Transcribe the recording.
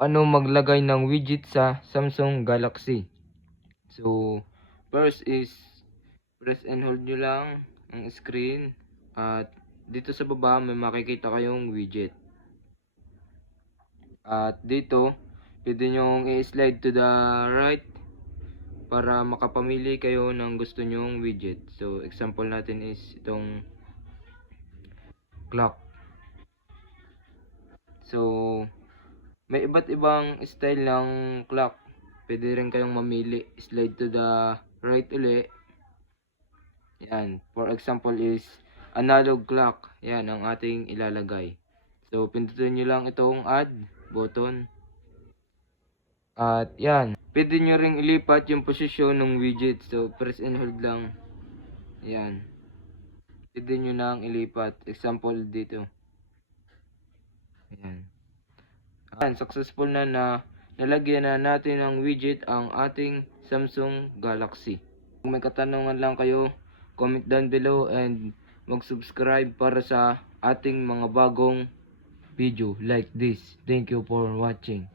paano maglagay ng widget sa Samsung Galaxy. So, first is press and hold nyo lang ang screen at dito sa baba may makikita kayong widget. At dito, pwede nyong i-slide to the right para makapamili kayo ng gusto nyong widget. So, example natin is itong clock. So, may iba't ibang style ng clock. Pwede rin kayong mamili. Slide to the right uli. Yan. For example is analog clock. Yan ang ating ilalagay. So, pindutin nyo lang itong add button. At yan. Pwede nyo ring ilipat yung posisyon ng widget. So, press and hold lang. Yan. Pwede nyo nang ilipat. Example dito. Ayan. Ayan, successful na na nalagyan na natin ng widget ang ating Samsung Galaxy. Kung may katanungan lang kayo, comment down below and mag-subscribe para sa ating mga bagong video like this. Thank you for watching.